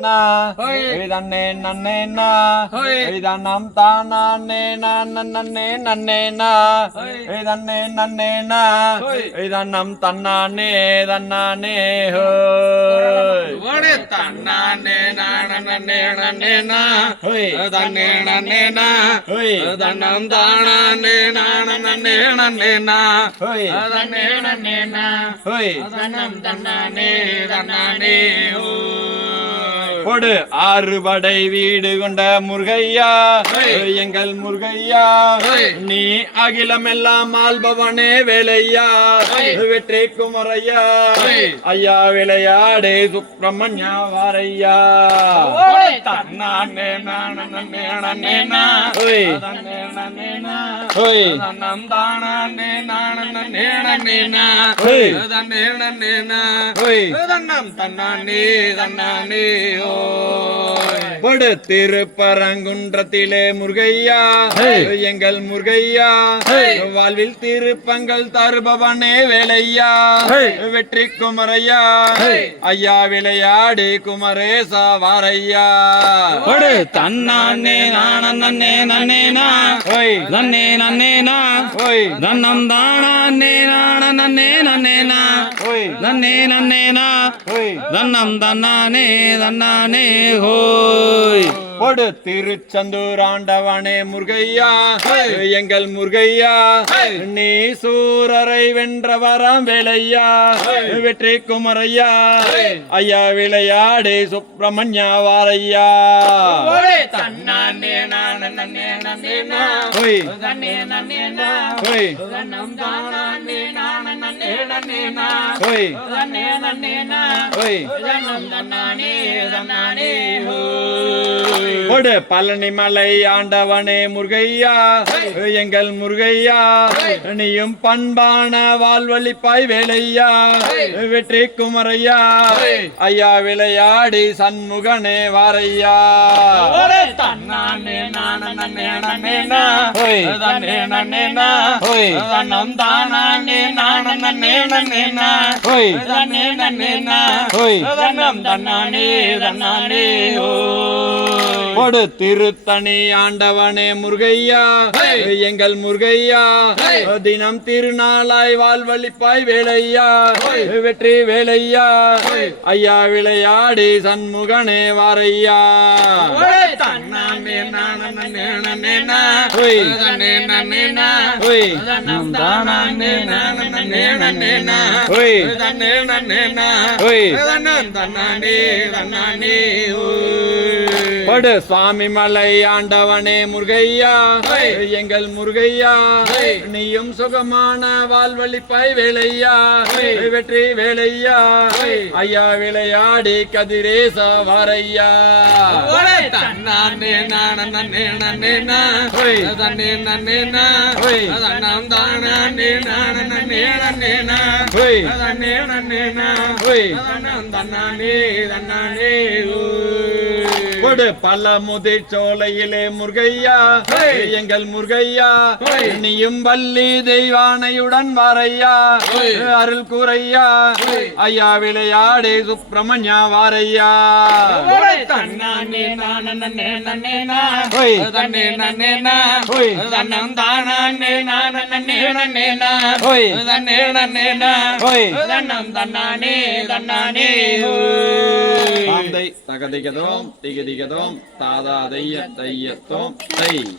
நன்னே நன்னேனா நம் தானே நன்னே நன்னேனா நன்னே நன்னேனா நம் தன்னானே தன்னானே ஹோய் தன்னானே நன்னே நன்னேனா தன்னே நன்னேனா தன்னம் தானே நன்னே நன்னேனா தன்னே நன்னேனா தன்னம் தன்னானே தன்னானே கொடு ஆறுபடை வீடு கொண்ட முருகையா எங்கள் முருகையா நீ அகிலம் எல்லாம் ஆள்பவனே வேலையா வெற்றி குமரையா ஐயா விளையாடே சுப்பிரமணியா வாரையா தன்னானே நன்னே நன்னேனா நம் தானே நன்னே நன்னேனா தன்னே நன்னேனா தன்னம் தன்னானே தன்னானே கொடு திருப்பரங்குன்றத்திலே முருகையா எங்கள் முருகையா வாழ்வில் திருப்பங்கள் தருபவனே வேலையா வெற்றி குமரையா ஐயா விளையாடி குமரேசா வாரையா கொடு தன்னானே நன்னே நன்னேனா நன்னே நன்னேனா தன்னம் தானே நன்னே நன்னேனா நன்னே நன்னேனா தன்னம் தன்னானே தன்னானே ஹோய் கொடு திருச்செந்தூர் ஆண்டவனே முருகையா எங்கள் முருகையா நீ சூரரை வென்றவராம் வேலையா வெற்றி குமரையா ஐயா விளையாடே சுப்பிரமணியா வாரையா தன்னானே நன்னே நன்னேனா தன்னே நன்னேனா தன்னம் தானே நன்னே நன்னேனா தன்னே நன்னேனா தன்னம் தன்னானே தன்னானே கொடு பழனி மலை ஆண்டவனே முருகையா எங்கள் முருகையா நீயும் பண்பான வாழ்வழிப்பாய் வேலையா வெற்றி குமரையா ஐயா விளையாடி சண்முகனே வாரையா தன்னானே நன்னே நன்னேனா தன்னே நன்னேனா தன்னம் தானே நன்னே நன்னேனா தன்னே நன்னேனா தன்னம் தன்னானே தன்னானே கொடு திருத்தணி ஆண்டவனே முருகையா எங்கள் முருகையா தினம் திருநாளாய் வாழ்வழிப்பாய் வேலையா வெற்றி வேலையா ஐயா விளையாடி சண்முகனே வாரையா தன்னானே நன்னே நன்னேனா தன்னே நன்னேனா தன்னம் தானே நன்னே நன்னேனா தன்னே நன்னேனா தன்னம் தன்னானே தன்னானே கொடு சுவாமி மலை ஆண்டவனே முருகையா எங்கள் முருகையா நீயும் சுகமான வாழ்வழிப்பாய் வேலையா வெற்றி வேலையா ஐயா விளையாடி கதிரேசா வாரையா தன்னானே நன்னே நன்னேனா தன்னே நன்னேனா தன்னம் தானே நன்னே நன்னேனா தன்னே நன்னேனா தன்னம் தன்னானே தன்னானே கொடு பல முதிர் சோலையிலே முருகையா எங்கள் முருகையா நீயும் வள்ளி தெய்வானையுடன் வாரையா அருள் கூரையா ஐயா விளையாடே சுப்பிரமணியா வாரையா தன்னானே நன்னே நன்னேனா தன்னே நன்னேனா தன்னம் தானே நன்னே நன்னேனா தன்னே நன்னேனா தன்னம் தன்னானே தன்னானே தகதிகதோம் திகதிகதோம் தாதா தைய தையத்தோம் தை